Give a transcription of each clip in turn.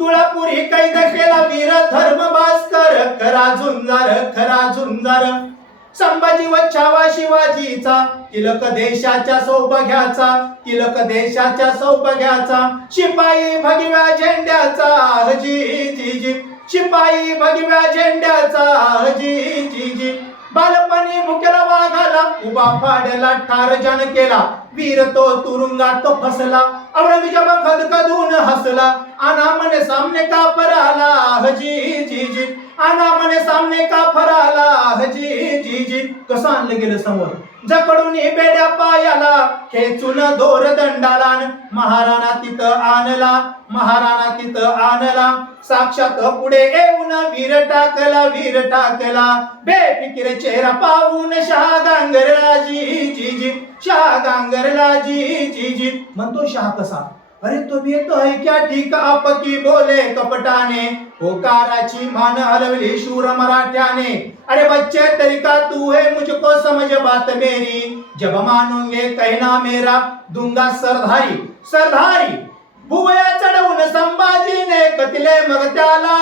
तुळापुरी कैद केला वीर धर्म भास्कर, खरा झुंजार संभाजी व छावा शिवाजीचा, तिलक देशाच्या सौभाग्याचा, तिलक देशाच्या सौभाग्याचा, शिपाई भगव्या झेंड्याचा जी जी जी, शिपाई भगव्या झेंड्याचा जी जी जी, बालपणी मुकेला वाघाला उभा फाडला ठार जन केला, वीर तो तुरुंगात तो फसला, औरंगजेब खदखदून हसला, अनामने सामने का फराला जी जी जी, अनामने सामने का फराला जी जी जी. कसं आणलं गेलं समोर, जकडून बेड्या पायाला, खेचून दोर दंडाला, महाराणा तिथं आणला, महाराणा तिथं आणला, साक्षात पुढे येऊन वीर टाकला, बेफिकीर चेहरा पाहून शहा गांगरला जी जी जी, शहा गांगरला जी जी जी. म्हणतो शहा कसा, अरे तो भी तो है क्या ठीक आपकी बोले कपटाने, होकाराची मान हलवली शूर मराठ्याने, अरे बच्चे तरीका तू है मुझको समझ बात मेरी, जब मानूंगे कहना मेरा दूंगा सरदारी. भुवया चढवून संभाजीने कतिले मग त्याला,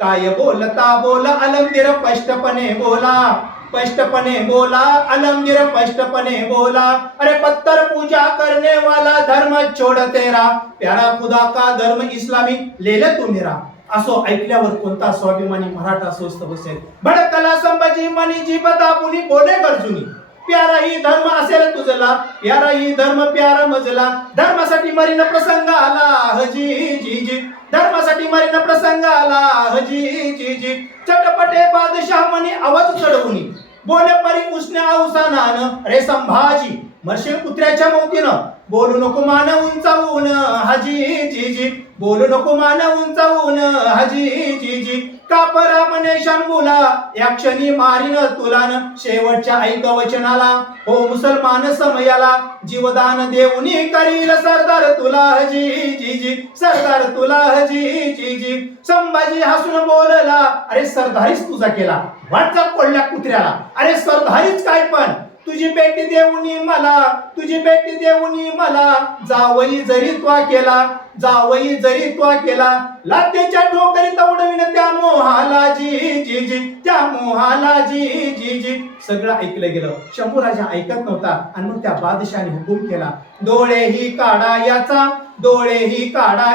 काय बोलता बोला अलमगीर स्पष्टपणे बोला, अलमगीर स्पष्टपणे बोला, अरे पत्थर पूजा करने वाला धर्म छोड़ तेरा, प्यारा खुदा का धर्म इस्लामी ले ले तू मेरा. असो ऐकल्यावर कोणता स्वाभिमानी मराठा स्वस्थ बसेल. भडकला संभाजी मनी जीभ दाबुनी बोले गरजुनी, प्यारा ही धर्म असेल तुझला, प्यारा ही धर्म प्यारा मजला, धर्मासाठी मरीन प्रसंग आला जी जी जी, धर्मासाठी मरीन प्रसंग आला जी जी जी. चटपटे बादशाह मनी आवाज चढवूनी, बोले परी उसने अवसानान, अरे संभाजी मरशील कुत्र्याच्या मौतीनं, बोलू नको मान उंचावून हाजी जी जी, बोलू नको मान उंचावून हाजी जी जी. कापरा म्हणे शंभूला, या क्षणी मारीन तुलान, शेवटच्या ऐक वचनाला, हो मुसलमान समयाला, जीवदान देऊनी करील सरदार तुला जी जी जी, सरदार तुला जी जी जी. संभाजी हसून बोलला, अरे सरदारीच तुझा केला, वाटचा पडल्या कुत्र्याला, अरे सरदारीच काय पण, तुझी बेटी देऊनी मला, जावई जरी त्वा केला, लातेच्या ठोकरीत उडविन त्या मोहाला जी जी जी, त्या मोहाला जी जी जी. सगळं ऐकलं गेलं. शंभूराजा ऐकत नव्हता आणि मग त्या बादशाहाने हुकूम केला, डोळेही काढा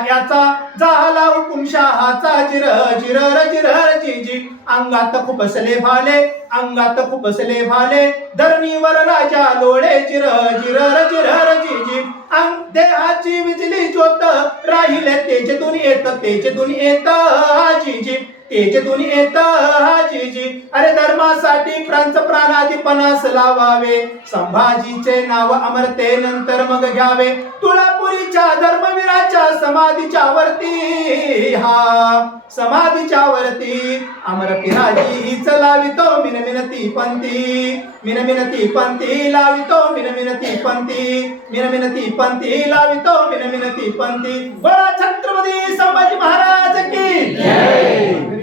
याचा, झाला हुकुम शहाचा, जिरर जी जी. अंगात खुपसले भाले, धरणीवर राजा लोळे, जिरर जी जी. देहाची विजली ज्योत, राहिले तेजतून येत जी जी, तेजतून येत जी जी. अरे धर्मासाठी प्राणादी पणास लावावे, संभाजीचे नाव अमरते नंतर मग घ्यावे, तुळापुरीच्या धर्मवीराच्या समाधीच्या वरती, हा समाधीच्या वरती, अमर पिराजी हीच लावितो मिनमिनती पंथी लावितो मिनमिनती पंथी लावितो मिनमिनती पंथी. बोला छत्रपती संभाजी महाराज की जय.